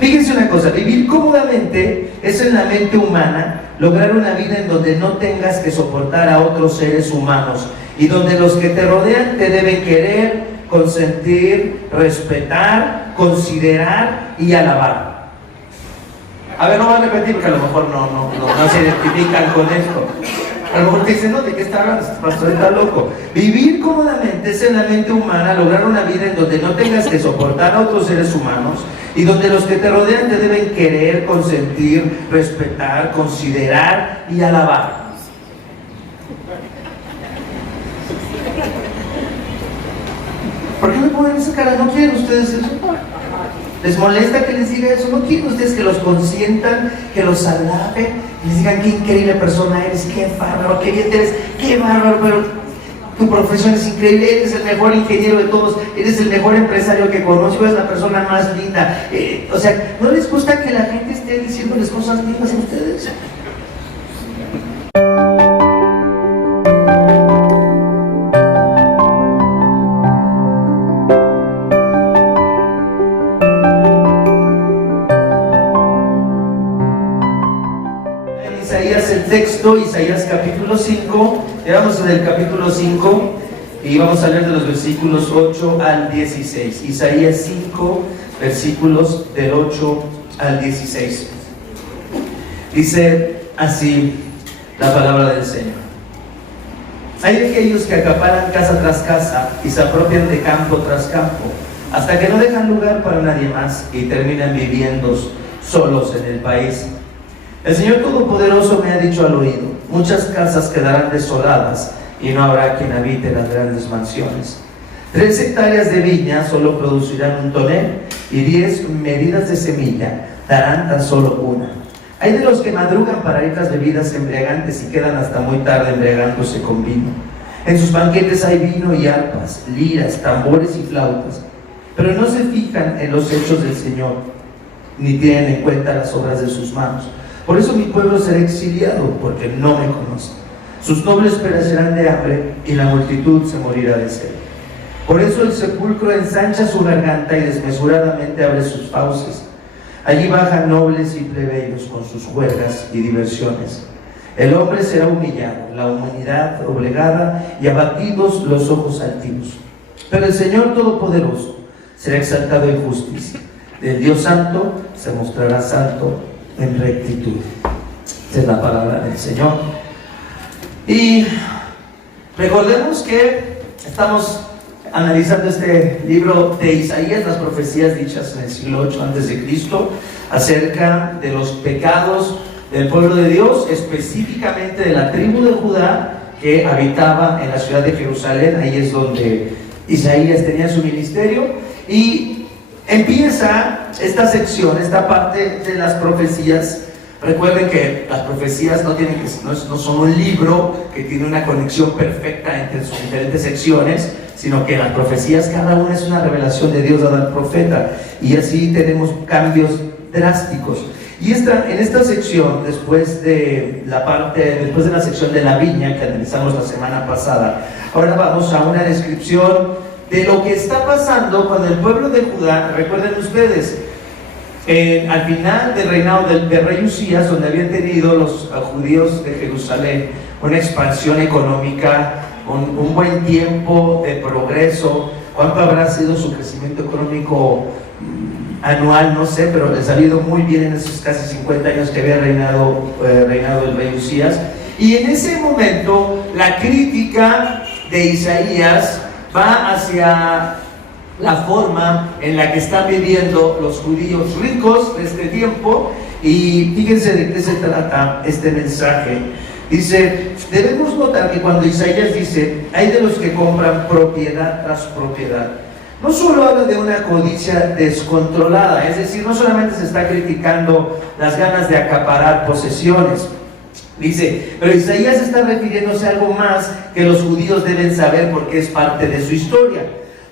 Fíjense una cosa, vivir cómodamente es en la mente humana lograr una vida en donde no tengas que soportar a otros seres humanos y donde los que te rodean te deben querer, consentir, respetar, considerar y alabar. A ver, no voy a repetir porque a lo mejor no se identifican con esto. A lo mejor te dicen, no, ¿de qué está hablando? Este pastor está loco. Vivir cómodamente es en la mente humana lograr una vida en donde no tengas que soportar a otros seres humanos y donde los que te rodean te deben querer, consentir, respetar, considerar y alabar. ¿Por qué me ponen esa cara? ¿No quieren ustedes eso? ¿Les molesta que les diga eso? ¿No quieren ustedes que los consientan, que los alaben, que les digan qué increíble persona eres, qué bárbaro, qué bien eres, qué bárbaro, pero tu profesión es increíble, eres el mejor ingeniero de todos, eres el mejor empresario que conozco, eres la persona más linda? O sea, ¿no les gusta que la gente esté diciéndoles cosas lindas a ustedes? Texto, Isaías capítulo 5, vamos en el capítulo 5 y vamos a leer de los versículos 8 al 16. Isaías 5, versículos del 8 al 16. Dice así la palabra del Señor. Hay de aquellos que acaparan casa tras casa y se apropian de campo tras campo, hasta que no dejan lugar para nadie más y terminan viviendo solos en el país. El Señor Todopoderoso me ha dicho al oído: muchas casas quedarán desoladas y no habrá quien habite las grandes mansiones. 3 hectáreas de viña solo producirán un tonel y 10 medidas de semilla darán tan solo una. Hay de los que madrugan para ir tras bebidas embriagantes y quedan hasta muy tarde embriagándose con vino. En sus banquetes hay vino y arpas, liras, tambores y flautas, pero no se fijan en los hechos del Señor, ni tienen en cuenta las obras de sus manos. Por eso mi pueblo será exiliado, porque no me conoce. Sus nobles perecerán de hambre y la multitud se morirá de sed. Por eso el sepulcro ensancha su garganta y desmesuradamente abre sus fauces. Allí bajan nobles y plebeyos con sus juergas y diversiones. El hombre será humillado, la humanidad doblegada y abatidos los ojos altivos. Pero el Señor Todopoderoso será exaltado en justicia. Del Dios Santo se mostrará santo en rectitud. Esta es la palabra del Señor. Y recordemos que estamos analizando este libro de Isaías, las profecías dichas en el siglo 8 a.C., acerca de los pecados del pueblo de Dios, específicamente de la tribu de Judá que habitaba en la ciudad de Jerusalén. Ahí es donde Isaías tenía su ministerio, y empieza esta sección, esta parte de las profecías. Recuerden que las profecías no son un libro que tiene una conexión perfecta entre sus diferentes secciones, sino que las profecías, cada una es una revelación de Dios dada al profeta, y así tenemos cambios drásticos. Y en esta sección, después de la sección de la viña que analizamos la semana pasada, ahora vamos a una descripción de lo que está pasando cuando el pueblo de Judá, recuerden ustedes, al final del reinado del rey Usías, donde habían tenido los judíos de Jerusalén una expansión económica, un buen tiempo de progreso. ¿Cuánto habrá sido su crecimiento económico anual? No sé, pero les ha ido muy bien en esos casi 50 años que había reinado el rey Usías. Y en ese momento la crítica de Isaías va hacia la forma en la que están viviendo los judíos ricos de este tiempo. Y fíjense de qué se trata este mensaje. Dice, debemos notar que cuando Isaías dice, hay de los que compran propiedad tras propiedad, no solo habla de una codicia descontrolada, es decir, no solamente se está criticando las ganas de acaparar posesiones. Dice, pero Isaías está refiriéndose a algo más que los judíos deben saber porque es parte de su historia.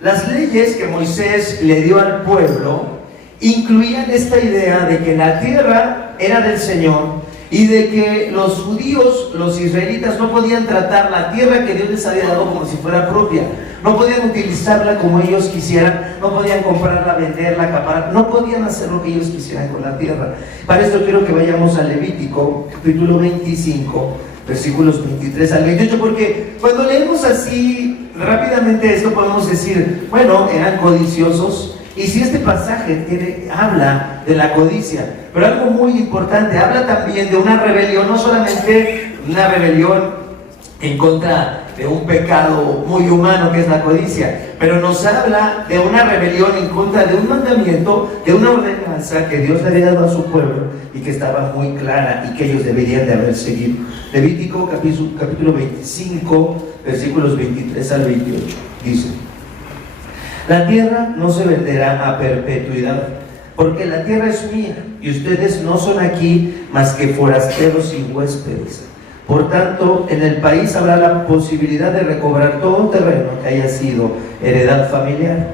Las leyes que Moisés le dio al pueblo incluían esta idea de que la tierra era del Señor y de que los judíos, los israelitas, no podían tratar la tierra que Dios les había dado como si fuera propia. no podían utilizarla como ellos quisieran, no podían comprarla, venderla, acaparar, no podían hacer lo que ellos quisieran con la tierra. Para esto quiero que vayamos a Levítico, capítulo 25, versículos 23 al 28, porque cuando leemos así rápidamente esto podemos decir, bueno, eran codiciosos. Y si este pasaje habla de la codicia, pero algo muy importante, habla también de una rebelión, no solamente una rebelión en contra de un pecado muy humano que es la codicia, pero nos habla de una rebelión en contra de un mandamiento, de una ordenanza que Dios le había dado a su pueblo y que estaba muy clara y que ellos deberían de haber seguido. Levítico capítulo 25, versículos 23 al 28, dice: la tierra no se venderá a perpetuidad, porque la tierra es mía, y ustedes no son aquí más que forasteros y huéspedes. Por tanto, en el país habrá la posibilidad de recobrar todo terreno que haya sido heredad familiar.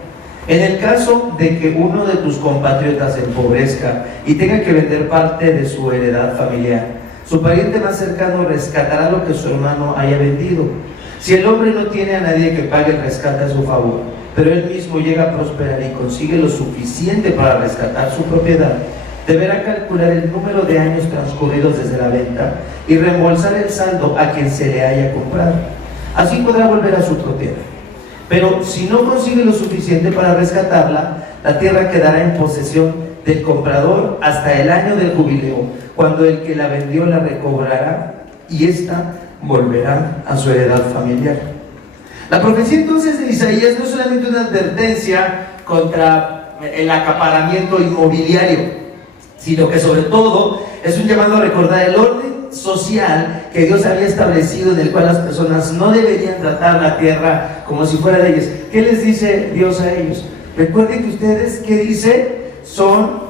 En el caso de que uno de tus compatriotas empobrezca y tenga que vender parte de su heredad familiar, su pariente más cercano rescatará lo que su hermano haya vendido. Si el hombre no tiene a nadie que pague el rescate a su favor, pero él mismo llega a prosperar y consigue lo suficiente para rescatar su propiedad, deberá calcular el número de años transcurridos desde la venta y reembolsar el saldo a quien se le haya comprado. Así podrá volver a su propiedad. Pero si no consigue lo suficiente para rescatarla, la tierra quedará en posesión del comprador hasta el año del jubileo, cuando el que la vendió la recobrará y ésta volverá a su heredad familiar. La profecía entonces de Isaías no es solamente una advertencia contra el acaparamiento inmobiliario, sino que sobre todo es un llamado a recordar el orden social que Dios había establecido, en el cual las personas no deberían tratar la tierra como si fuera de ellas. ¿Qué les dice Dios a ellos? Recuerden que ustedes, ¿qué dice? Son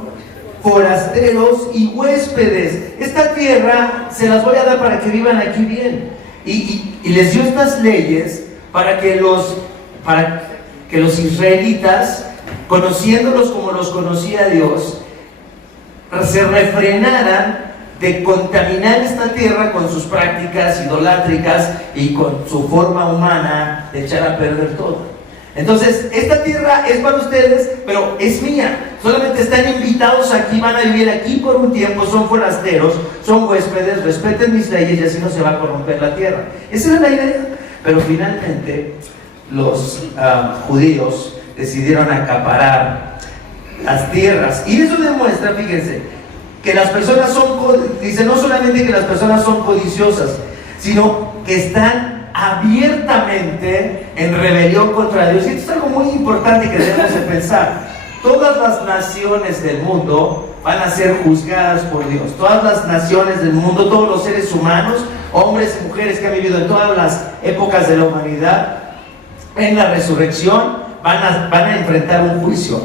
forasteros y huéspedes. Esta tierra se las voy a dar para que vivan aquí bien. Y les dio estas leyes para que los israelitas, conociéndolos como los conocía Dios, se refrenaran de contaminar esta tierra con sus prácticas idolátricas y con su forma humana de echar a perder todo. Entonces, esta tierra es para ustedes, pero es mía. Solamente están invitados aquí, van a vivir aquí por un tiempo, son forasteros, son huéspedes, respeten mis leyes y así no se va a corromper la tierra. Esa era la idea. Pero finalmente los judíos decidieron acaparar las tierras. Y eso demuestra, fíjense, que las personas dice, no solamente que las personas son codiciosas, sino que están abiertamente en rebelión contra Dios. Y esto es algo muy importante que debemos de pensar. Todas las naciones del mundo van a ser juzgadas por Dios. Todas las naciones del mundo, todos los seres humanos, hombres y mujeres que han vivido en todas las épocas de la humanidad, en la resurrección van a enfrentar un juicio.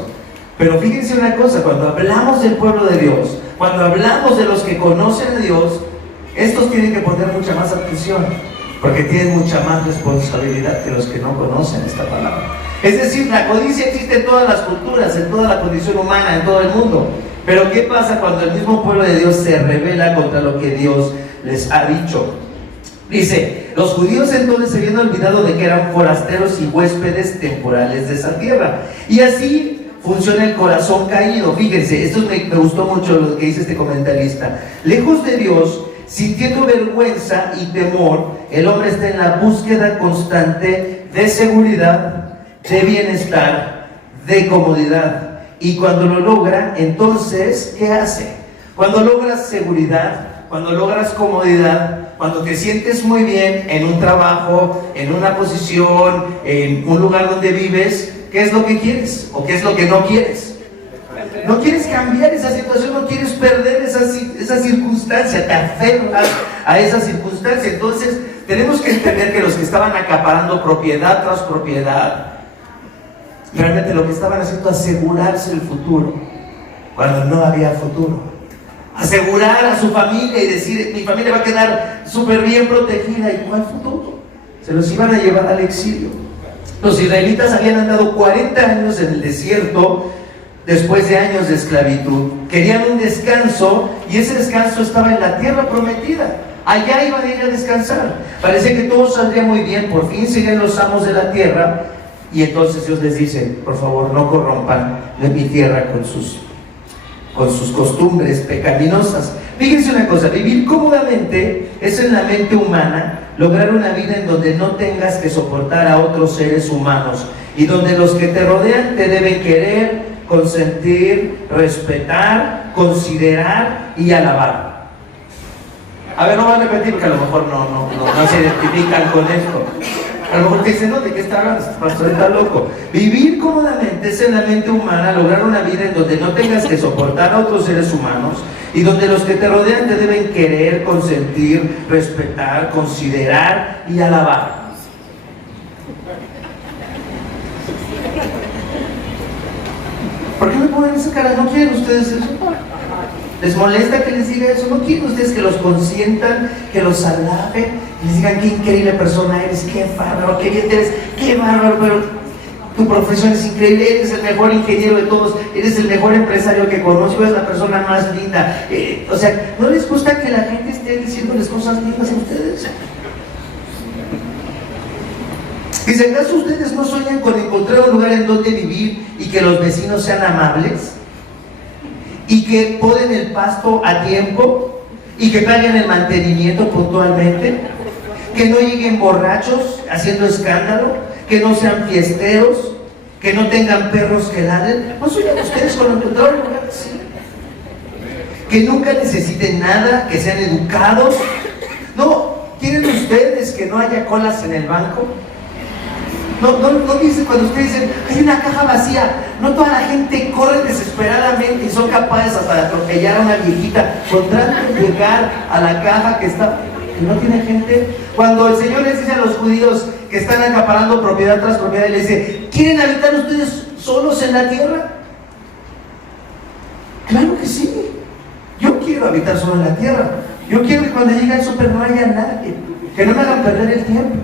Pero fíjense una cosa, cuando hablamos del pueblo de Dios, cuando hablamos de los que conocen a Dios, estos tienen que poner mucha más atención, porque tienen mucha más responsabilidad que los que no conocen esta palabra. Es decir, la codicia existe en todas las culturas, en toda la condición humana, en todo el mundo. Pero ¿qué pasa cuando el mismo pueblo de Dios se rebela contra lo que Dios les ha dicho? Dice, los judíos entonces se habían olvidado de que eran forasteros y huéspedes temporales de esa tierra. Y así funciona el corazón caído. Fíjense, esto me gustó mucho lo que dice este comentarista. Lejos de Dios, sintiendo vergüenza y temor, el hombre está en la búsqueda constante de seguridad, de bienestar, de comodidad. Y cuando lo logra, entonces, ¿qué hace? Cuando logras seguridad, cuando logras comodidad, cuando te sientes muy bien en un trabajo, en una posición, en un lugar donde vives, ¿qué es lo que quieres? ¿O qué es lo que no quieres? No quieres cambiar esa situación, no quieres perder esa circunstancia, te aferras a esa circunstancia. Entonces, tenemos que entender que los que estaban acaparando propiedad tras propiedad, realmente lo que estaban haciendo es asegurarse el futuro, cuando no había futuro. Asegurar a su familia y decir, mi familia va a quedar súper bien protegida. ¿Y cuál futuro? Se los iban a llevar al exilio. Los israelitas habían andado 40 años en el desierto, después de años de esclavitud. Querían un descanso, y ese descanso estaba en la tierra prometida. Allá iban a ir a descansar. Parecía que todo saldría muy bien, por fin serían los amos de la tierra, Y entonces Dios les dice, por favor, no corrompan mi tierra con sus costumbres pecaminosas. Fíjense una cosa, vivir cómodamente es en la mente humana lograr una vida en donde no tengas que soportar a otros seres humanos y donde los que te rodean te deben querer, consentir, respetar, considerar y alabar. A ver, no voy a repetir porque a lo mejor no se identifican con esto. A lo mejor te dicen, no, ¿de qué está hablando? Este pastor está loco. Vivir cómodamente es en la mente humana lograr una vida en donde no tengas que soportar a otros seres humanos y donde los que te rodean te deben querer, consentir, respetar, considerar y alabar. ¿Por qué me ponen esa cara? ¿No quieren ustedes eso? ¿Les molesta que les diga eso? ¿No quieren ustedes que los consientan, que los alaben, que les digan qué increíble persona eres, qué bárbaro, qué bien eres, qué bárbaro, pero tu profesión es increíble, eres el mejor ingeniero de todos, eres el mejor empresario que conozco, eres la persona más linda? O sea, ¿no les gusta que la gente esté diciéndoles cosas lindas a ustedes? Dice, ¿acaso ustedes no sueñan con encontrar un lugar en donde vivir y que los vecinos sean amables? Y que poden el pasto a tiempo y que paguen el mantenimiento puntualmente, que no lleguen borrachos haciendo escándalo, que no sean fiesteros, que no tengan perros que ladren. ¿No sueñan ustedes con encontrar un lugar así? Que nunca necesiten nada, que sean educados. ¿No quieren ustedes que no haya colas en el banco? No dicen cuando ustedes dicen, hay una caja vacía, no toda la gente corre desesperadamente y son capaces hasta de atropellar a una viejita con tal de llegar a la caja que no tiene gente. Cuando el Señor les dice a los judíos que están acaparando propiedad tras propiedad y les dice, ¿quieren habitar ustedes solos en la tierra? Claro que sí, yo quiero habitar solo en la tierra. Yo quiero que cuando llegue al súper no haya nadie, que no me hagan perder el tiempo.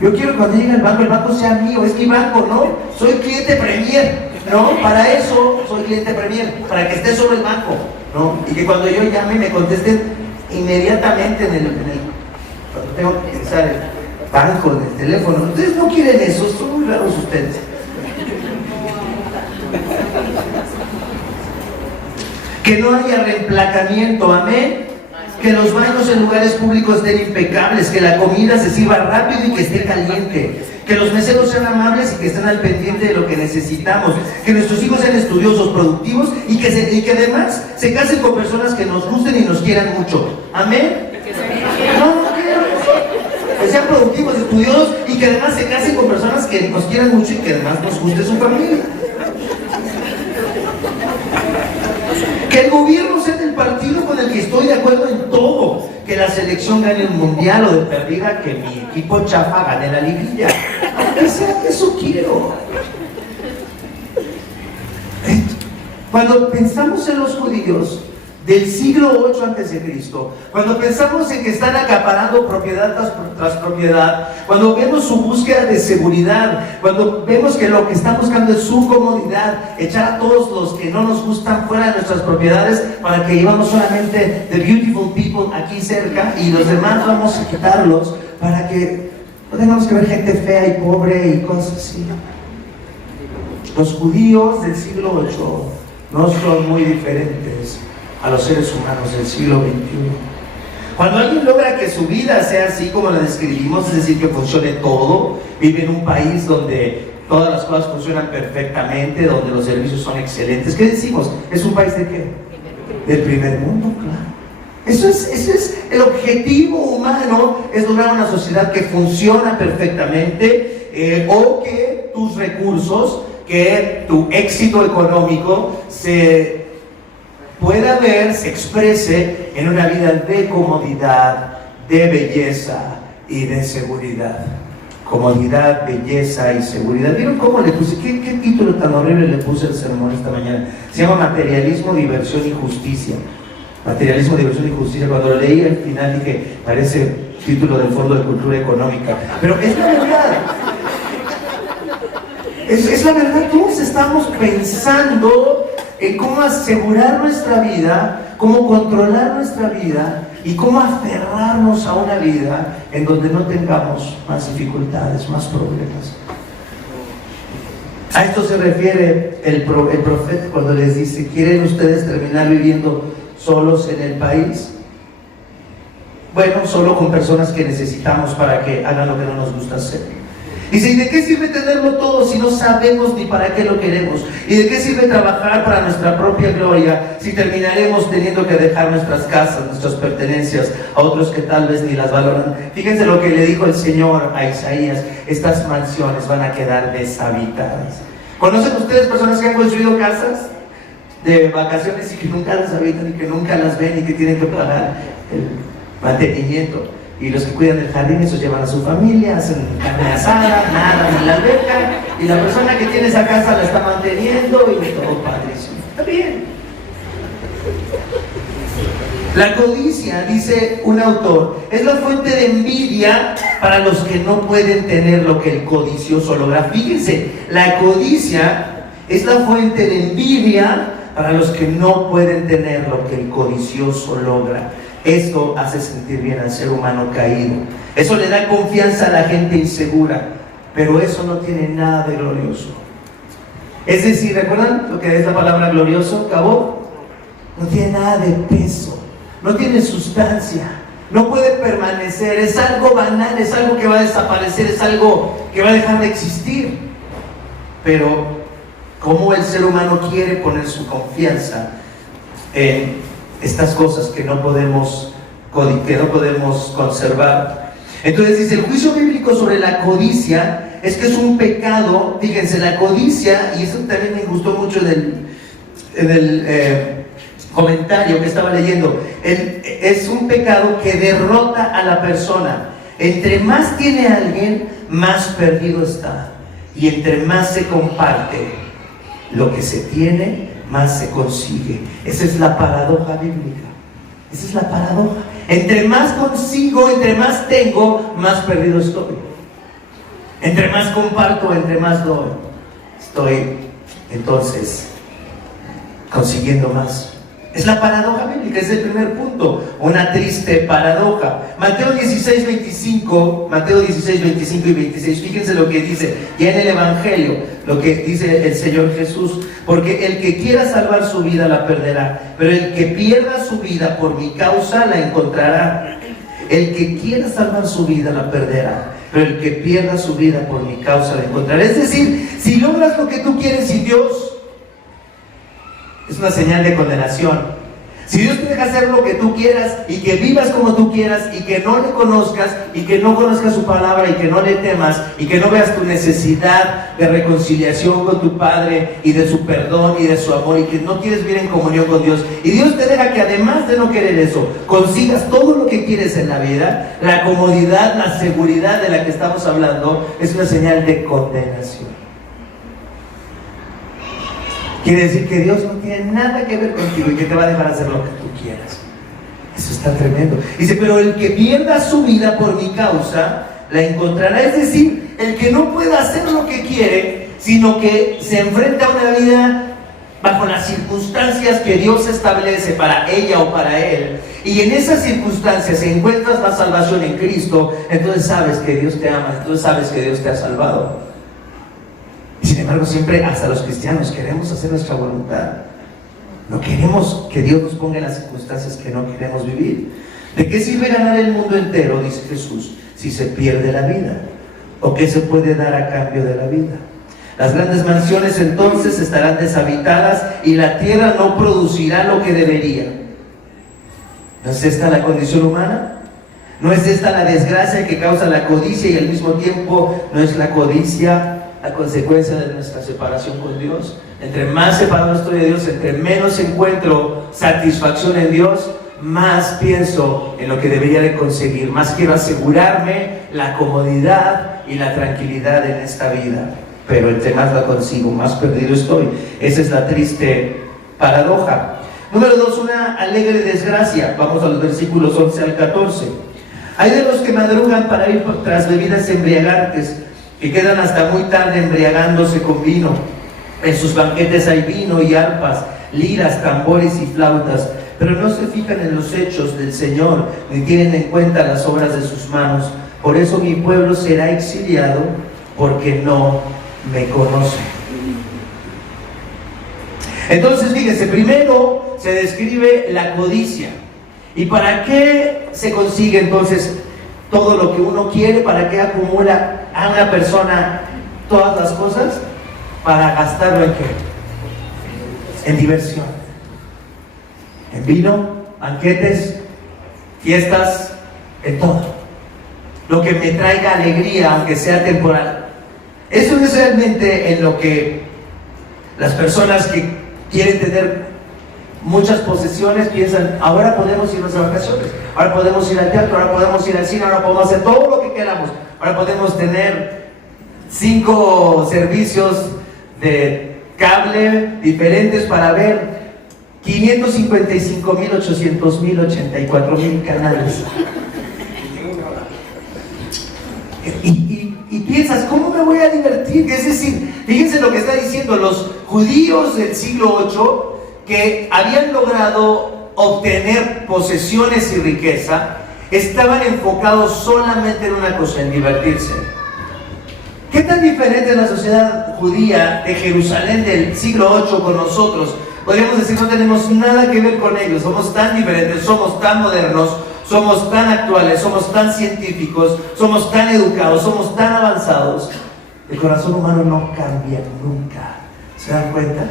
Yo quiero que cuando llegue al banco, el banco sea mío, es mi banco, ¿no? Soy cliente Premier, ¿no? Para eso soy cliente Premier, para que esté solo el banco, ¿no? Y que cuando yo llame me contesten inmediatamente cuando tengo que usar el banco, en el teléfono. Ustedes no quieren eso, son muy raros ustedes. Que no haya reemplacamiento, amén. Que los baños en lugares públicos estén impecables, que la comida se sirva rápido y que esté caliente, que los meseros sean amables y que estén al pendiente de lo que necesitamos, que nuestros hijos sean estudiosos, productivos y que además se casen con personas que nos gusten y nos quieran mucho. ¿Amén? Que sean productivos, estudiosos y que además se casen con personas que nos quieran mucho y que además nos guste su familia. Que el gobierno sea del partido con el que estoy de acuerdo en todo. Que la selección gane el mundial o de perdida que mi equipo chafa gane la liguilla. Eso quiero. Cuando pensamos en los judíos del siglo 8 a.C., cuando pensamos en que están acaparando propiedad tras propiedad, cuando vemos su búsqueda de seguridad, cuando vemos que lo que están buscando es su comodidad, echar a todos los que no nos gustan fuera de nuestras propiedades para que vivamos solamente the beautiful people aquí cerca y los demás vamos a quitarlos para que no tengamos que ver gente fea y pobre y cosas así. Los judíos del siglo 8 no son muy diferentes a los seres humanos del siglo XXI. Cuando alguien logra que su vida sea así como la describimos, es decir, que funcione todo, vive en un país donde todas las cosas funcionan perfectamente, donde los servicios son excelentes, ¿qué decimos? ¿Es un país de qué? Del primer mundo, claro. Eso es el objetivo humano, es lograr una sociedad que funciona perfectamente, o que tus recursos, que tu éxito económico se pueda ver, se exprese en una vida de comodidad, de belleza y de seguridad. Comodidad, belleza y seguridad. ¿Vieron cómo le puse? ¿Qué título tan horrible le puse al sermón esta mañana? Se llama Materialismo, Diversión y Justicia. Materialismo, Diversión y Justicia. Cuando lo leí al final dije, parece título del Fondo de Cultura Económica. Pero es la verdad. Es la verdad. Todos estamos pensando en cómo asegurar nuestra vida, cómo controlar nuestra vida y cómo aferrarnos a una vida en donde no tengamos más dificultades, más problemas. A esto se refiere el profeta cuando les dice: ¿quieren ustedes terminar viviendo solos en el país? Bueno, solo con personas que necesitamos para que hagan lo que no nos gusta hacer. Dice: ¿y de qué sirve tenerlo todo si no sabemos ni para qué lo queremos? ¿Y de qué sirve trabajar para nuestra propia gloria si terminaremos teniendo que dejar nuestras casas, nuestras pertenencias a otros que tal vez ni las valoran? Fíjense lo que le dijo el Señor a Isaías: estas mansiones van a quedar deshabitadas. ¿Conocen ustedes personas que han construido casas de vacaciones y que nunca las habitan y que nunca las ven y que tienen que pagar el mantenimiento? Y los que cuidan el jardín, esos llevan a su familia, hacen carne asada, nadan en la alberca, y la persona que tiene esa casa la está manteniendo y todo padrísimo. Está bien. La codicia, dice un autor, es la fuente de envidia para los que no pueden tener lo que el codicioso logra. Fíjense, la codicia es la fuente de envidia para los que no pueden tener lo que el codicioso logra. Esto hace sentir bien al ser humano caído. Eso le da confianza a la gente insegura, pero eso no tiene nada de glorioso. Es decir, ¿recuerdan lo que es la palabra glorioso? ¿Cabo? No tiene nada de peso, no tiene sustancia, no puede permanecer, es algo banal, es algo que va a desaparecer, es algo que va a dejar de existir. Pero ¿cómo el ser humano quiere poner su confianza en estas cosas que no podemos conservar? Entonces dice, el juicio bíblico sobre la codicia es que es un pecado. Fíjense, la codicia, y eso también me gustó mucho en el comentario que estaba leyendo, es un pecado que derrota a la persona. Entre más tiene alguien, más perdido está, y entre más se comparte lo que se tiene, más se consigue. Esa es la paradoja bíblica. Esa es la paradoja. Entre más consigo, entre más tengo, más perdido estoy. Entre más comparto, entre más doy, estoy entonces consiguiendo más. Es la paradoja bíblica, es el primer punto, una triste paradoja. Mateo 16, 25 y 26, fíjense lo que dice, ya en el Evangelio, lo que dice el Señor Jesús: porque el que quiera salvar su vida la perderá, pero el que pierda su vida por mi causa la encontrará. El que quiera salvar su vida la perderá, pero el que pierda su vida por mi causa la encontrará. Es decir, si logras lo que tú quieres sin Dios, es una señal de condenación. Si Dios te deja hacer lo que tú quieras y que vivas como tú quieras y que no le conozcas y que no conozcas su palabra y que no le temas y que no veas tu necesidad de reconciliación con tu Padre y de su perdón y de su amor y que no quieres vivir en comunión con Dios, y Dios te deja que además de no querer eso, consigas todo lo que quieres en la vida, la comodidad, la seguridad de la que estamos hablando, es una señal de condenación. Quiere decir que Dios no tiene nada que ver contigo y que te va a dejar hacer lo que tú quieras. Eso está tremendo. Dice, pero el que pierda su vida por mi causa, la encontrará. Es decir, el que no pueda hacer lo que quiere, sino que se enfrenta a una vida bajo las circunstancias que Dios establece para ella o para él, y en esas circunstancias encuentras la salvación en Cristo, entonces sabes que Dios te ama, entonces sabes que Dios te ha salvado. Y sin embargo, siempre, hasta los cristianos, queremos hacer nuestra voluntad. No queremos que Dios nos ponga en las circunstancias que no queremos vivir. ¿De qué sirve ganar el mundo entero, dice Jesús, si se pierde la vida? ¿O qué se puede dar a cambio de la vida? Las grandes mansiones entonces estarán deshabitadas y la tierra no producirá lo que debería. ¿No es esta la condición humana? ¿No es esta la desgracia que causa la codicia y al mismo tiempo no es la codicia la consecuencia de nuestra separación con Dios? Entre más separado estoy de Dios, entre menos encuentro satisfacción en Dios, más pienso en lo que debería de conseguir, más quiero asegurarme la comodidad y la tranquilidad en esta vida, pero entre más la consigo, más perdido estoy. Esa es la triste paradoja. Número 2, una alegre desgracia. Vamos a los versículos 11 al 14. Hay de los que madrugan para ir tras bebidas embriagantes, que quedan hasta muy tarde embriagándose con vino. En sus banquetes hay vino y arpas, liras, tambores y flautas, pero no se fijan en los hechos del Señor, ni tienen en cuenta las obras de sus manos. Por eso mi pueblo será exiliado, porque no me conoce. Entonces, fíjense, primero se describe la codicia. ¿Y para qué se consigue entonces todo lo que uno quiere? ¿Para qué acumula a una persona todas las cosas? Para gastarlo ¿en qué? En diversión, en vino, banquetes, fiestas, en todo. Lo que me traiga alegría, aunque sea temporal. Eso es realmente en lo que las personas que quieren tener muchas posesiones piensan: ahora podemos irnos a vacaciones, ahora podemos ir al teatro, ahora podemos ir al cine, ahora podemos hacer todo lo que queramos, ahora podemos tener 5 servicios de cable diferentes para ver 555,000, 800,000, 84,000 canales. Y piensas: ¿cómo me voy a divertir? Es decir, fíjense lo que está diciendo los judíos del siglo VIII, que habían logrado obtener posesiones y riqueza, estaban enfocados solamente en una cosa: en divertirse. ¿Qué tan diferente es la sociedad judía de Jerusalén del siglo VIII con nosotros? Podríamos decir, no tenemos nada que ver con ellos, somos tan diferentes, somos tan modernos, somos tan actuales, somos tan científicos, somos tan educados, somos tan avanzados. El corazón humano no cambia nunca. ¿Se dan cuenta?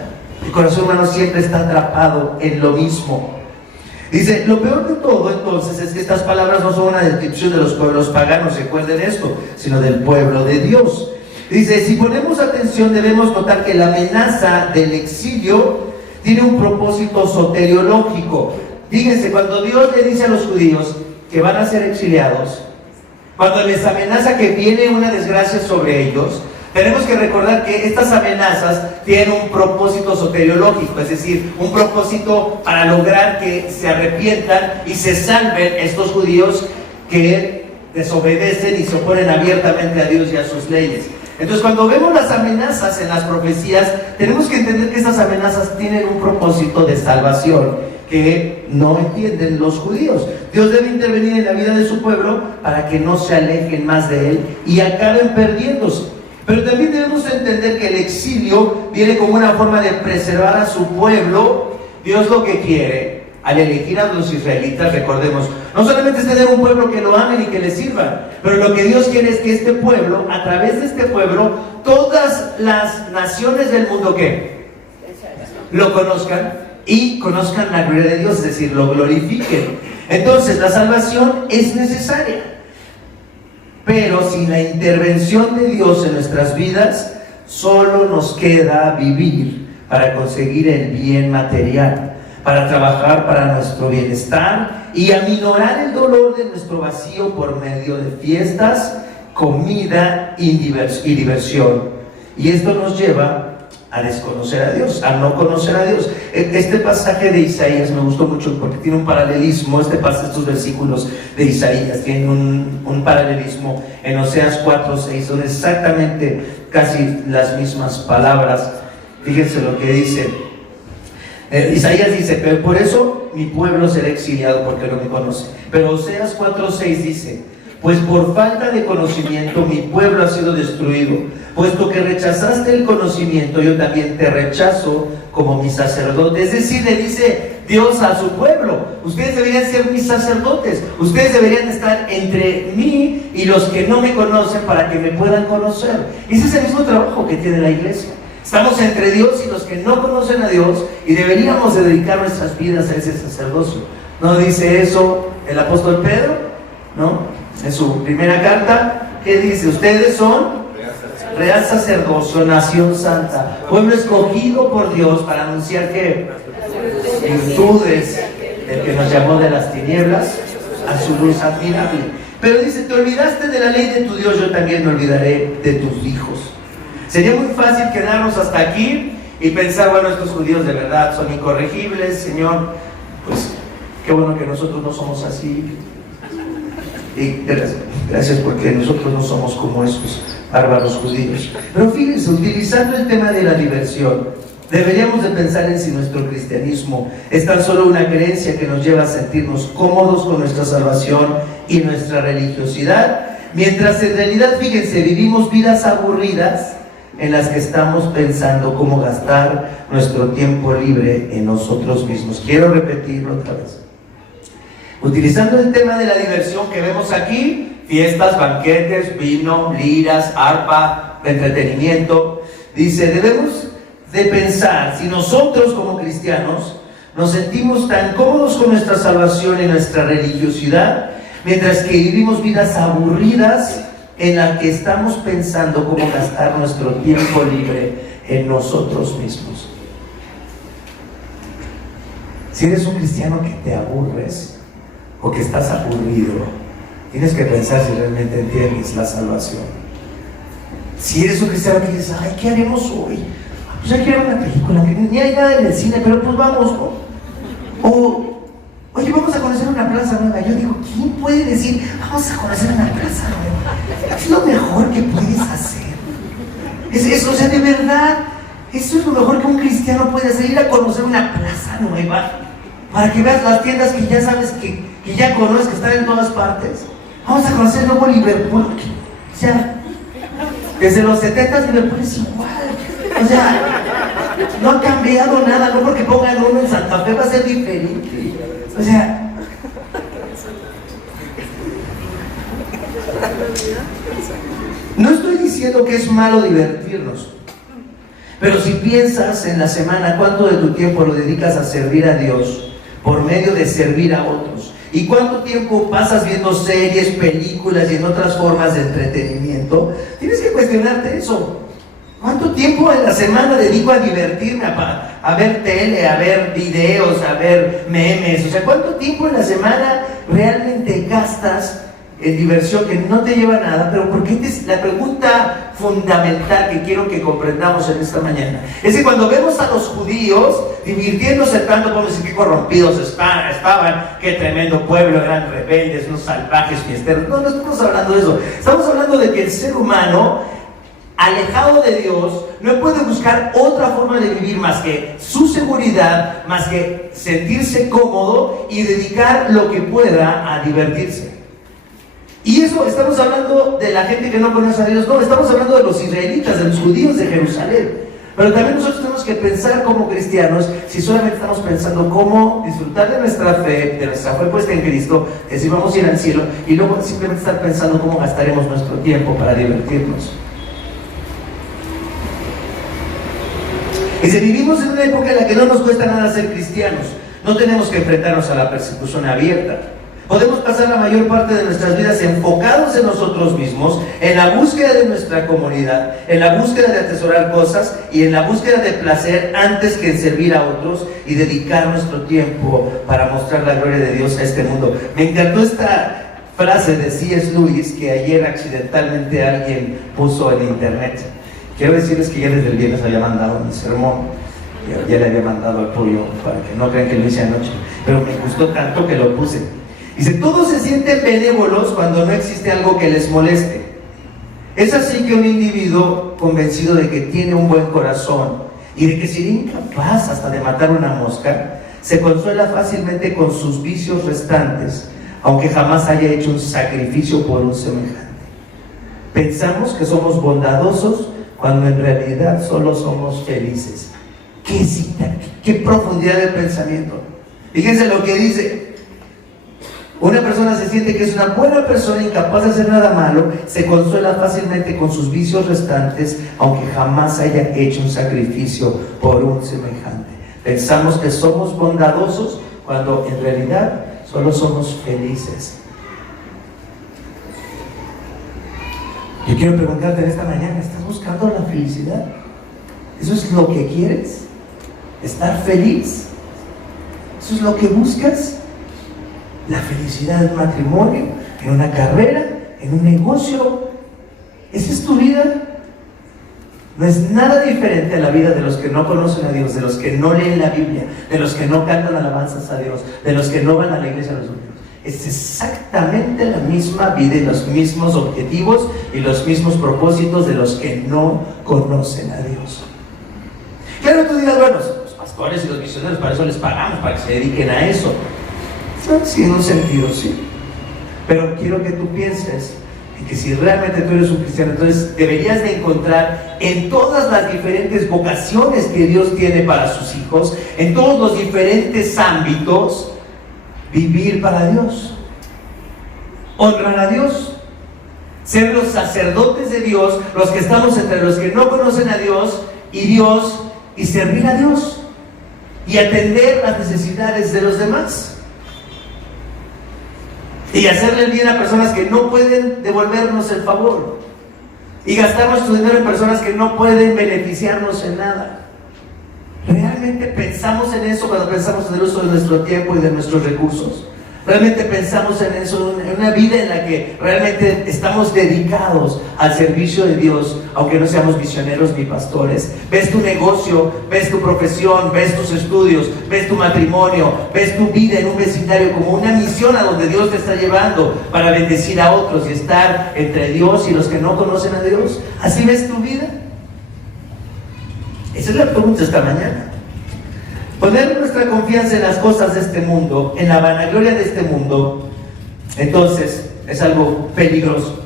El corazón humano siempre está atrapado en lo mismo. Dice, lo peor de todo entonces es que estas palabras no son una descripción de los pueblos paganos, recuerden esto, sino del pueblo de Dios. Dice, si ponemos atención debemos notar que la amenaza del exilio tiene un propósito soteriológico. Fíjense, cuando Dios le dice a los judíos que van a ser exiliados, cuando les amenaza que viene una desgracia sobre ellos, tenemos que recordar que estas amenazas tienen un propósito soteriológico, es decir, un propósito para lograr que se arrepientan y se salven estos judíos que desobedecen y se oponen abiertamente a Dios y a sus leyes. Entonces, cuando vemos las amenazas en las profecías, tenemos que entender que estas amenazas tienen un propósito de salvación que no entienden los judíos. Dios debe intervenir en la vida de su pueblo para que no se alejen más de él y acaben perdiéndose. Pero también debemos entender que el exilio viene como una forma de preservar a su pueblo. Dios lo que quiere al elegir a los israelitas, recordemos, no solamente es tener un pueblo que lo amen y que le sirvan, pero lo que Dios quiere es que este pueblo, a través de este pueblo, todas las naciones del mundo ¿qué? Lo conozcan y conozcan la gloria de Dios, es decir, lo glorifiquen. Entonces la salvación es necesaria, pero sin la intervención de Dios en nuestras vidas, solo nos queda vivir para conseguir el bien material, para trabajar para nuestro bienestar y aminorar el dolor de nuestro vacío por medio de fiestas, comida y diversión. Y esto nos lleva a desconocer a Dios, a no conocer a Dios. Este pasaje de Isaías me gustó mucho porque tiene un paralelismo. Estos versículos de Isaías tienen un paralelismo en Oseas 4:6, son exactamente casi las mismas palabras. Fíjense lo que dice. Isaías dice, pero por eso mi pueblo será exiliado porque no me conoce. Pero Oseas 4:6 dice, pues por falta de conocimiento mi pueblo ha sido destruido. Puesto que rechazaste el conocimiento, yo también te rechazo como mi sacerdote. Es decir, le dice Dios a su pueblo, ustedes deberían ser mis sacerdotes, ustedes deberían estar entre mí y los que no me conocen para que me puedan conocer. Ese es el mismo trabajo que tiene la iglesia. Estamos entre Dios y los que no conocen a Dios y deberíamos de dedicar nuestras vidas a ese sacerdocio. ¿No dice eso el apóstol Pedro? ¿No? En su primera carta, ¿qué dice? Ustedes son real sacerdocio, nación santa, pueblo escogido por Dios para anunciar que virtudes del que nos llamó de las tinieblas a su luz admirable. Pero dice, te olvidaste de la ley de tu Dios, yo también me olvidaré de tus hijos. Sería muy fácil quedarnos hasta aquí y pensar, bueno, estos judíos de verdad son incorregibles, Señor, pues qué bueno que nosotros no somos así. Y gracias porque nosotros no somos como esos bárbaros judíos. Pero fíjense, utilizando el tema de la diversión, deberíamos de pensar en si nuestro cristianismo es tan solo una creencia que nos lleva a sentirnos cómodos con nuestra salvación y nuestra religiosidad, mientras en realidad, fíjense, vivimos vidas aburridas en las que estamos pensando cómo gastar nuestro tiempo libre en nosotros mismos. Quiero repetirlo otra vez. Utilizando el tema de la diversión que vemos aquí, fiestas, banquetes, vino, liras, arpa, entretenimiento, dice, debemos de pensar si nosotros como cristianos nos sentimos tan cómodos con nuestra salvación y nuestra religiosidad, mientras que vivimos vidas aburridas en las que estamos pensando cómo gastar nuestro tiempo libre en nosotros mismos. Si eres un cristiano que te aburres o que estás aburrido, tienes que pensar si realmente entiendes la salvación. Si eres un cristiano que dices, ay, ¿qué haremos hoy? Pues hay que ver una película, que ni hay nada en el cine, pero pues vamos, ¿no? O, oye, vamos a conocer una plaza nueva. Yo digo, ¿quién puede decir, vamos a conocer una plaza nueva? Es lo mejor que puedes hacer. O sea, de verdad, eso es lo mejor que un cristiano puede hacer, ir a conocer una plaza nueva, para que veas las tiendas que ya sabes que ya conoces, que están en todas partes. Vamos a conocer el nuevo Liverpool. O sea, desde los 70 Liverpool es igual. O sea, no ha cambiado nada, no porque pongan uno en Santa Fe va a ser diferente. O sea, no estoy diciendo que es malo divertirnos, pero si piensas en la semana cuánto de tu tiempo lo dedicas a servir a Dios por medio de servir a otros, y cuánto tiempo pasas viendo series, películas y en otras formas de entretenimiento, tienes que cuestionarte eso. ¿Cuánto tiempo en la semana dedico a divertirme, a ver tele, a ver videos, a ver memes? O sea, ¿cuánto tiempo en la semana realmente gastas en diversión que no te lleva a nada? Pero porque la pregunta fundamental que quiero que comprendamos en esta mañana es que cuando vemos a los judíos divirtiéndose tanto, podemos decir qué corrompidos estaban, qué tremendo pueblo, eran rebeldes, unos salvajes fiesteros. No estamos hablando de eso. Estamos hablando de que el ser humano, alejado de Dios, no puede buscar otra forma de vivir más que su seguridad, más que sentirse cómodo y dedicar lo que pueda a divertirse. Y eso, estamos hablando de la gente que no conoce a Dios, no, estamos hablando de los israelitas, de los judíos de Jerusalén. Pero también nosotros tenemos que pensar como cristianos, si solamente estamos pensando cómo disfrutar de nuestra fe puesta en Cristo, que si vamos a ir al cielo, y luego simplemente estar pensando cómo gastaremos nuestro tiempo para divertirnos. Y si vivimos en una época en la que no nos cuesta nada ser cristianos, no tenemos que enfrentarnos a la persecución abierta. Podemos pasar la mayor parte de nuestras vidas enfocados en nosotros mismos, en la búsqueda de nuestra comunidad, en la búsqueda de atesorar cosas y en la búsqueda de placer antes que en servir a otros y dedicar nuestro tiempo para mostrar la gloria de Dios a este mundo. Me encantó esta frase de C.S. Lewis que ayer accidentalmente alguien puso en internet. Quiero decirles que ya desde el viernes había mandado mi sermón, ya le había mandado apoyo para que no crean que lo hice anoche, pero me gustó tanto que lo puse. Dice, todos se sienten benévolos cuando no existe algo que les moleste. Es así que un individuo convencido de que tiene un buen corazón y de que sería incapaz hasta de matar una mosca, se consuela fácilmente con sus vicios restantes, aunque jamás haya hecho un sacrificio por un semejante. Pensamos que somos bondadosos cuando en realidad solo somos felices. ¡Qué cita! ¡Qué profundidad de pensamiento! Fíjense lo que dice. Una persona se siente que es una buena persona, incapaz de hacer nada malo, se consuela fácilmente con sus vicios restantes, aunque jamás haya hecho un sacrificio por un semejante. Pensamos que somos bondadosos cuando en realidad solo somos felices. Yo quiero preguntarte en esta mañana, ¿estás buscando la felicidad? ¿Eso es lo que quieres? ¿Estar feliz? ¿Eso es lo que buscas? La felicidad en un matrimonio, en una carrera, en un negocio. ¿Esa es tu vida? No es nada diferente a la vida de los que no conocen a Dios, de los que no leen la Biblia, de los que no cantan alabanzas a Dios, de los que no van a la iglesia los domingos. Es exactamente la misma vida y los mismos objetivos y los mismos propósitos de los que no conocen a Dios. Claro, tú dirás, bueno, los pastores y los misioneros para eso les pagamos, para que se dediquen a eso. Sí, en un sentido, sí. Pero quiero que tú pienses en que si realmente tú eres un cristiano, entonces deberías de encontrar en todas las diferentes vocaciones que Dios tiene para sus hijos, en todos los diferentes ámbitos, vivir para Dios, honrar a Dios, ser los sacerdotes de Dios, los que estamos entre los que no conocen a Dios y servir a Dios y atender las necesidades de los demás y hacerle el bien a personas que no pueden devolvernos el favor y gastar nuestro dinero en personas que no pueden beneficiarnos en nada. ¿Realmente pensamos en eso cuando pensamos en el uso de nuestro tiempo y de nuestros recursos? ¿Realmente pensamos en eso, en una vida en la que realmente estamos dedicados al servicio de Dios, aunque no seamos misioneros ni pastores? Ves tu negocio, ves tu profesión, ves tus estudios, ves tu matrimonio, ves tu vida en un vecindario como una misión a donde Dios te está llevando para bendecir a otros y estar entre Dios y los que no conocen a Dios. ¿Así ves tu vida? Esa es la pregunta esta mañana. Poner nuestra confianza en las cosas de este mundo, en la vanagloria de este mundo, entonces es algo peligroso.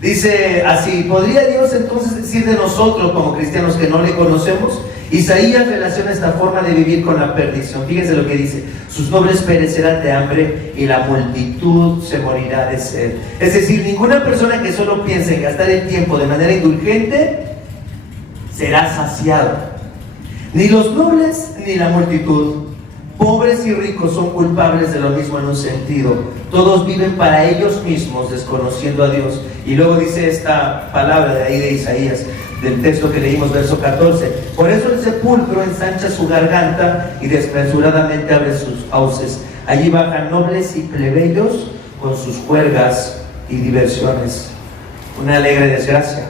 Dice así: ¿podría Dios entonces decir de nosotros como cristianos que no le conocemos? Isaías relaciona esta forma de vivir con la perdición. Fíjense lo que dice: sus nobles perecerán de hambre y la multitud se morirá de sed. Es decir, ninguna persona que solo piense en gastar el tiempo de manera indulgente será saciado. Ni los nobles ni la multitud, pobres y ricos, son culpables de lo mismo en un sentido. Todos viven para ellos mismos, desconociendo a Dios. Y luego dice esta palabra de ahí de Isaías, del texto que leímos, verso 14: por eso el sepulcro ensancha su garganta y despresuradamente abre sus fauces. Allí bajan nobles y plebeyos con sus juergas y diversiones. Una alegre desgracia.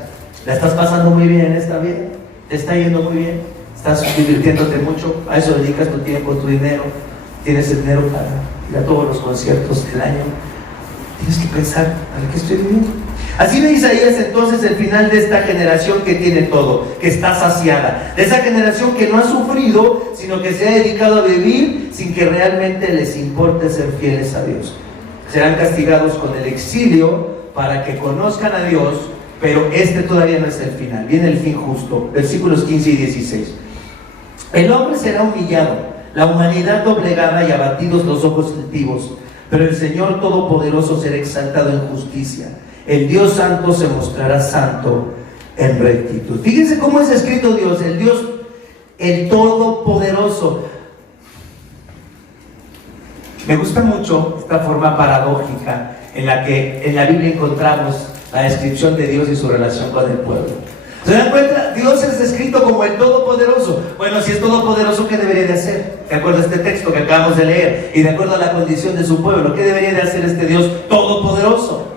¿La estás pasando muy bien en esta vida? ¿Te está yendo muy bien? ¿Estás divirtiéndote mucho? ¿A eso dedicas tu tiempo, tu dinero? ¿Tienes el dinero para ir a todos los conciertos del año? Tienes que pensar: ¿para qué estoy viviendo? Así ve Isaías entonces el final de esta generación que tiene todo, que está saciada, de esa generación que no ha sufrido, sino que se ha dedicado a vivir sin que realmente les importe ser fieles a Dios. Serán castigados con el exilio para que conozcan a Dios, pero este todavía no es el final, viene el fin justo. Versículos 15 y 16. El hombre será humillado, la humanidad doblegada y abatidos los ojos altivos, pero el Señor Todopoderoso será exaltado en justicia. El Dios Santo se mostrará santo en rectitud. Fíjense cómo es escrito Dios, el Dios, el Todopoderoso. Me gusta mucho esta forma paradójica en la que en la Biblia encontramos la descripción de Dios y su relación con el pueblo. ¿Se dan cuenta? Dios es descrito como el Todopoderoso. Bueno, si es todopoderoso, ¿qué debería de hacer? De acuerdo a este texto que acabamos de leer y de acuerdo a la condición de su pueblo, ¿qué debería de hacer este Dios todopoderoso?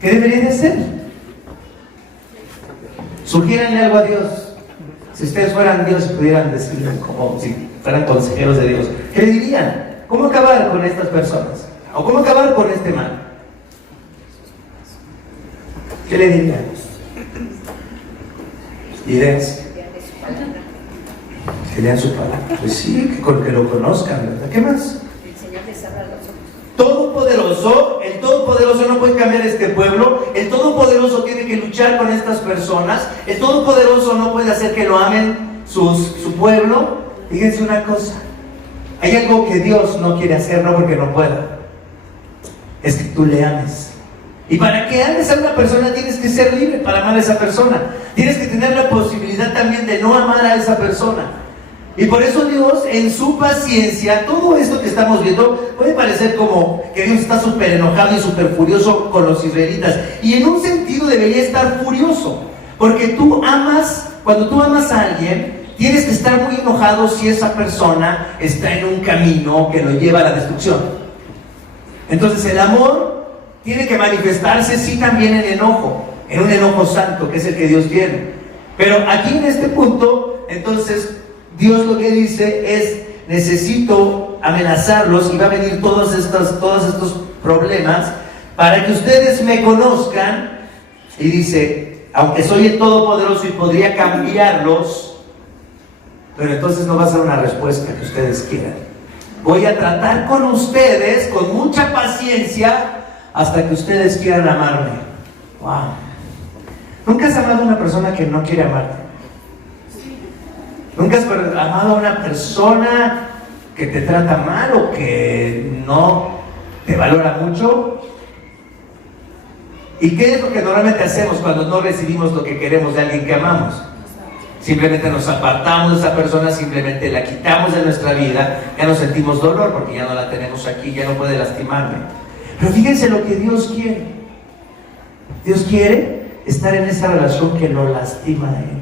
¿Qué debería de hacer? Sugiéranle algo a Dios. Si ustedes fueran Dios y pudieran decirle como si fueran consejeros de Dios, ¿qué le dirían? ¿Cómo acabar con estas personas? ¿O cómo acabar con este mal? ¿Qué le dirían? Ideas. Que lean su palabra. Pues sí, que lo conozcan, ¿verdad? ¿Qué más? El Señor les abra los ojos. Todopoderoso, el Todopoderoso no puede cambiar este pueblo. El Todopoderoso tiene que luchar con estas personas. El Todopoderoso no puede hacer que lo amen su pueblo. Fíjense una cosa: hay algo que Dios no quiere hacer, no porque no pueda, es que tú le ames. Y para que ames a una persona tienes que ser libre para amar a esa persona. Tienes que tener la posibilidad también de no amar a esa persona. Y por eso Dios, en su paciencia, todo esto que estamos viendo puede parecer como que Dios está súper enojado y súper furioso con los israelitas. Y en un sentido debería estar furioso, porque tú amas, cuando tú amas a alguien, tienes que estar muy enojado si esa persona está en un camino que lo lleva a la destrucción. Entonces el amor tiene que manifestarse sí también en enojo, en un enojo santo, que es el que Dios tiene. Pero aquí en este punto, entonces, Dios lo que dice es: necesito amenazarlos y va a venir todos estos problemas para que ustedes me conozcan. Y dice: aunque soy el Todopoderoso y podría cambiarlos, pero entonces no va a ser una respuesta que ustedes quieran. Voy a tratar con ustedes con mucha paciencia hasta que ustedes quieran amarme. Wow. ¿Nunca has amado a una persona que no quiere amarte? ¿Nunca has amado a una persona que te trata mal o que no te valora mucho? ¿Y qué es lo que normalmente hacemos cuando no recibimos lo que queremos de alguien que amamos? Simplemente nos apartamos de esa persona, simplemente la quitamos de nuestra vida, ya no sentimos dolor porque ya no la tenemos aquí, ya no puede lastimarme. Pero fíjense lo que Dios quiere. Dios quiere estar en esa relación que lo lastima a Él.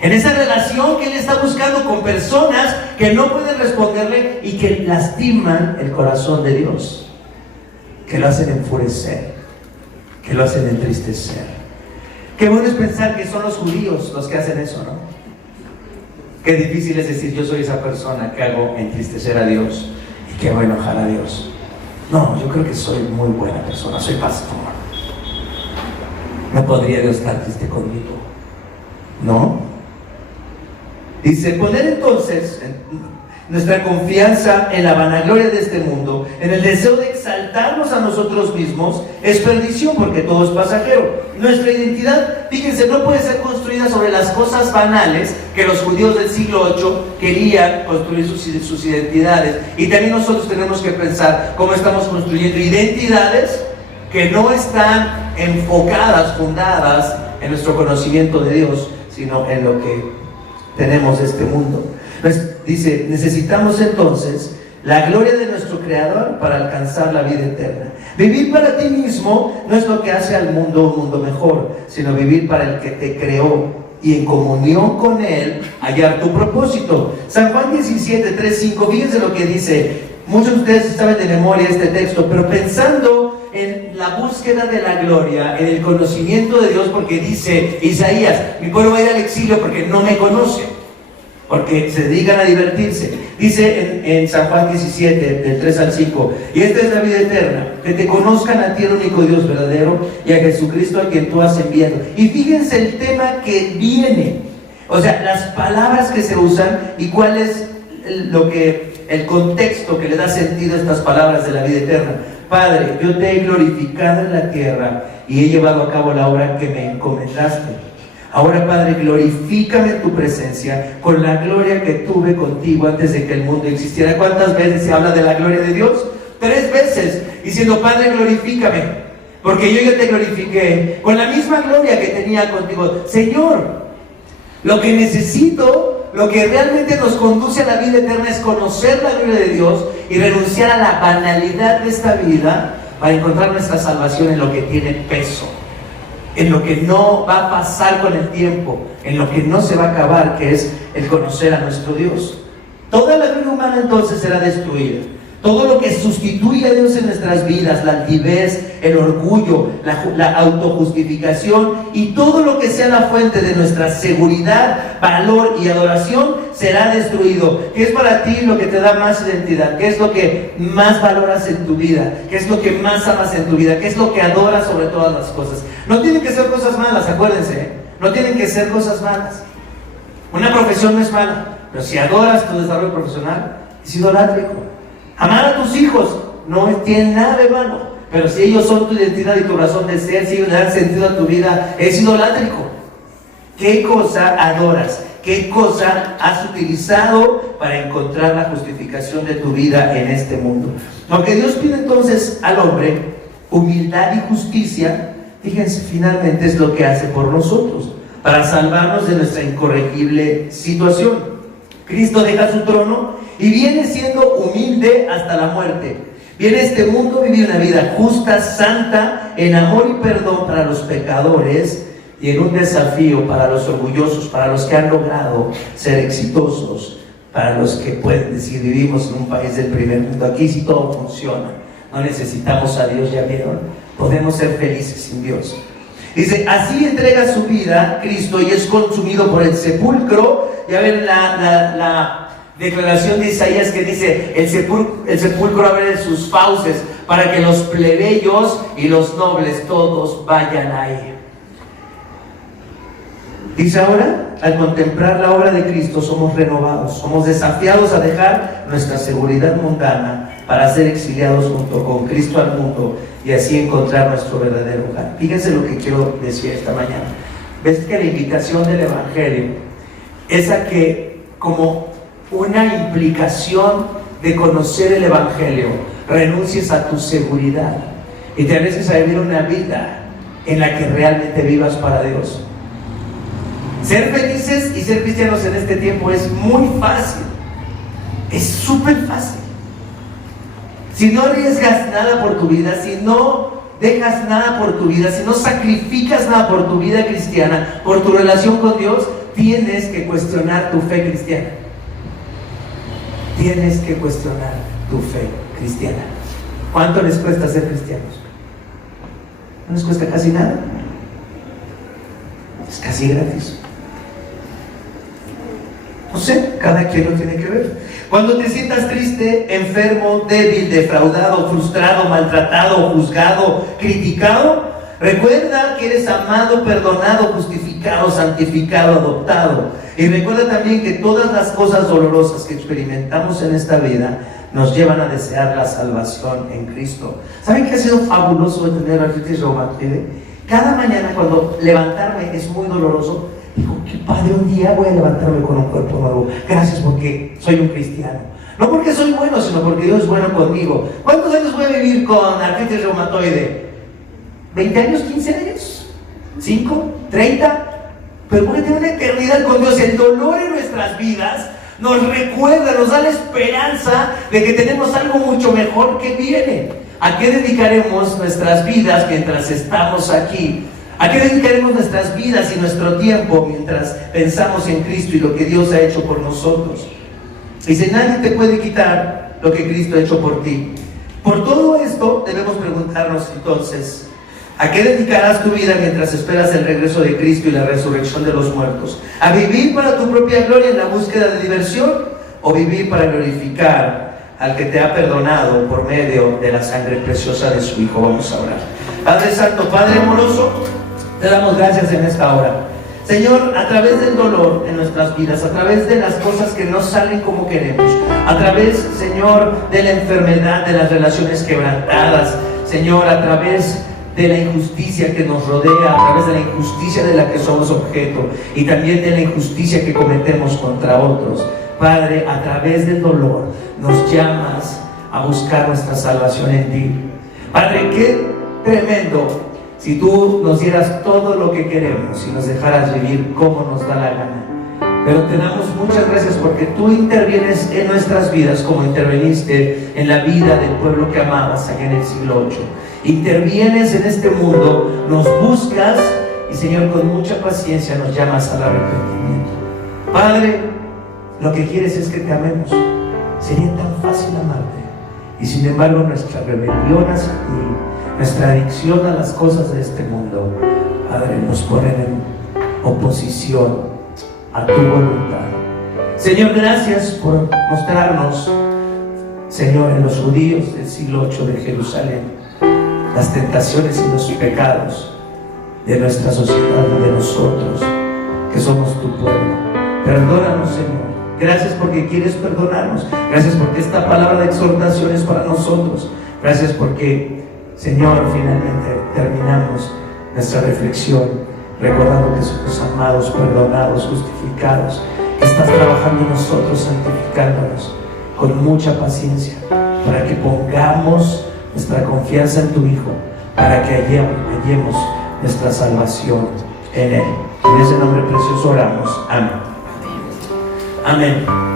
En esa relación que Él está buscando con personas que no pueden responderle y que lastiman el corazón de Dios, que lo hacen enfurecer, que lo hacen entristecer. Qué bueno es pensar que son los judíos los que hacen eso, ¿no? Qué difícil es decir, yo soy esa persona que hago entristecer a Dios y que hago enojar a Dios. No, yo creo que soy muy buena persona, soy pastor. No podría Dios estar triste conmigo, ¿no? Dice, poner entonces nuestra confianza en la vanagloria de este mundo, en el deseo de exaltarnos a nosotros mismos, es perdición porque todo es pasajero. Nuestra identidad, fíjense, no puede ser construida sobre las cosas banales que los judíos del siglo VIII querían construir sus identidades. Y también nosotros tenemos que pensar cómo estamos construyendo identidades que no están enfocadas, fundadas en nuestro conocimiento de Dios, sino en lo que tenemos de este mundo. Dice, necesitamos entonces la gloria de nuestro Creador para alcanzar la vida eterna. Vivir para ti mismo no es lo que hace al mundo un mundo mejor, sino vivir para el que te creó y en comunión con Él hallar tu propósito. San Juan 17, 3, 5, fíjense lo que dice. Muchos de ustedes saben de memoria este texto, pero pensando en la búsqueda de la gloria, en el conocimiento de Dios, porque dice Isaías, mi pueblo va a ir al exilio porque no me conoce, porque se dedican a divertirse. Dice en San Juan 17, del 3 al 5, y esta es la vida eterna, que te conozcan a ti el único Dios verdadero y a Jesucristo a quien tú has enviado. Y fíjense el tema que viene, o sea, las palabras que se usan y cuál es el contexto que le da sentido a estas palabras de la vida eterna. Padre, yo te he glorificado en la tierra y he llevado a cabo la obra que me encomendaste. Ahora, Padre, glorifícame en tu presencia con la gloria que tuve contigo antes de que el mundo existiera. ¿Cuántas veces se habla de la gloria de Dios? 3 veces, diciendo, Padre, glorifícame, porque yo ya te glorifiqué con la misma gloria que tenía contigo. Señor, lo que necesito, lo que realmente nos conduce a la vida eterna es conocer la gloria de Dios y renunciar a la banalidad de esta vida para encontrar nuestra salvación en lo que tiene peso, en lo que no va a pasar con el tiempo, en lo que no se va a acabar, que es el conocer a nuestro Dios. Toda la vida humana entonces será destruida. Todo lo que sustituye a Dios en nuestras vidas, la altivez, el orgullo, la autojustificación y todo lo que sea la fuente de nuestra seguridad, valor y adoración será destruido. ¿Qué es para ti lo que te da más identidad? ¿Qué es lo que más valoras en tu vida? ¿Qué es lo que más amas en tu vida? ¿Qué es lo que adoras sobre todas las cosas? No tienen que ser cosas malas, acuérdense, ¿eh? No tienen que ser cosas malas. Una profesión no es mala, pero si adoras tu desarrollo profesional, es idolátrico. Amar a tus hijos no tiene nada de malo, pero si ellos son tu identidad y tu razón de ser, si ellos le dan sentido a tu vida, es idolátrico. ¿Qué cosa adoras? ¿Qué cosa has utilizado para encontrar la justificación de tu vida en este mundo? Aunque Dios pide entonces al hombre humildad y justicia, fíjense, finalmente es lo que hace por nosotros, para salvarnos de nuestra incorregible situación. Cristo deja su trono y viene siendo humilde hasta la muerte. Viene a este mundo a vivir una vida justa, santa, en amor y perdón para los pecadores y en un desafío para los orgullosos, para los que han logrado ser exitosos, para los que pueden decir, vivimos en un país del primer mundo. Aquí sí todo funciona, no necesitamos a Dios, ya vieron, podemos ser felices sin Dios. Dice, así entrega su vida Cristo y es consumido por el sepulcro. Ya ven la declaración de Isaías que dice, el sepulcro abre sus fauces para que los plebeyos y los nobles todos vayan ahí. Dice ahora, al contemplar la obra de Cristo somos renovados, somos desafiados a dejar nuestra seguridad mundana para ser exiliados junto con Cristo al mundo y así encontrar nuestro verdadero hogar. Fíjense lo que quiero decir esta mañana. Ves que la invitación del Evangelio es a que, como una implicación de conocer el Evangelio, renuncies a tu seguridad y te arriesgues a vivir una vida en la que realmente vivas para Dios. Ser felices y ser cristianos en este tiempo es muy fácil, es súper fácil. Si no arriesgas nada por tu vida, si no dejas nada por tu vida, si no sacrificas nada por tu vida cristiana, por tu relación con Dios, tienes que cuestionar tu fe cristiana. Tienes que cuestionar tu fe cristiana. ¿Cuánto les cuesta ser cristianos? No les cuesta casi nada. Es casi gratis. No sé, cada quien lo tiene que ver. Cuando te sientas triste, enfermo, débil, defraudado, frustrado, maltratado, juzgado, criticado, recuerda que eres amado, perdonado, justificado, santificado, adoptado. Y recuerda también que todas las cosas dolorosas que experimentamos en esta vida nos llevan a desear la salvación en Cristo. ¿Saben qué ha sido fabuloso de tener artritis reumatoide? Cada mañana cuando levantarme es muy doloroso, digo, qué padre, un día voy a levantarme con un cuerpo nuevo. Gracias porque soy un cristiano. No porque soy bueno, sino porque Dios es bueno conmigo. ¿Cuántos años voy a vivir con artritis reumatoide? ¿20 años? ¿15 años? ¿5? ¿30? Pero porque tengo una eternidad con Dios. El dolor en nuestras vidas nos recuerda, nos da la esperanza de que tenemos algo mucho mejor que viene. ¿A qué dedicaremos nuestras vidas mientras estamos aquí? ¿A qué dedicaremos nuestras vidas y nuestro tiempo mientras pensamos en Cristo y lo que Dios ha hecho por nosotros? Y si nadie te puede quitar lo que Cristo ha hecho por ti. Por todo esto debemos preguntarnos entonces, ¿a qué dedicarás tu vida mientras esperas el regreso de Cristo y la resurrección de los muertos? ¿A vivir para tu propia gloria en la búsqueda de diversión? ¿O vivir para glorificar al que te ha perdonado por medio de la sangre preciosa de su Hijo? Vamos a orar. Padre Santo, Padre amoroso, te damos gracias en esta hora. Señor, a través del dolor en nuestras vidas, a través de las cosas que no salen como queremos, a través, Señor, de la enfermedad, de las relaciones quebrantadas, Señor, a través de la injusticia que nos rodea, a través de la injusticia de la que somos objeto y también de la injusticia que cometemos contra otros. Padre, a través del dolor nos llamas a buscar nuestra salvación en ti. Padre, qué tremendo si tú nos dieras todo lo que queremos y nos dejaras vivir como nos da la gana. Pero te damos muchas gracias porque tú intervienes en nuestras vidas como interveniste en la vida del pueblo que amabas allá en el siglo VIII. Intervienes en este mundo, nos buscas y, Señor, con mucha paciencia nos llamas al arrepentimiento. Padre, lo que quieres es que te amemos. Sería tan fácil amarte y, sin embargo, nuestra rebelión hacia ti, nuestra adicción a las cosas de este mundo, Padre, nos ponen en oposición a tu voluntad. Señor, gracias por mostrarnos, Señor, en los judíos del siglo VIII de Jerusalén, las tentaciones y los pecados de nuestra sociedad y de nosotros, que somos tu pueblo. Perdónanos, Señor. Gracias porque quieres perdonarnos. Gracias porque esta palabra de exhortación es para nosotros. Gracias porque, Señor, finalmente terminamos nuestra reflexión recordando que somos amados, perdonados, justificados, que estás trabajando en nosotros, santificándonos con mucha paciencia para que pongamos nuestra confianza en tu Hijo, para que hallemos nuestra salvación en Él. En ese nombre precioso oramos. Amén. Amén.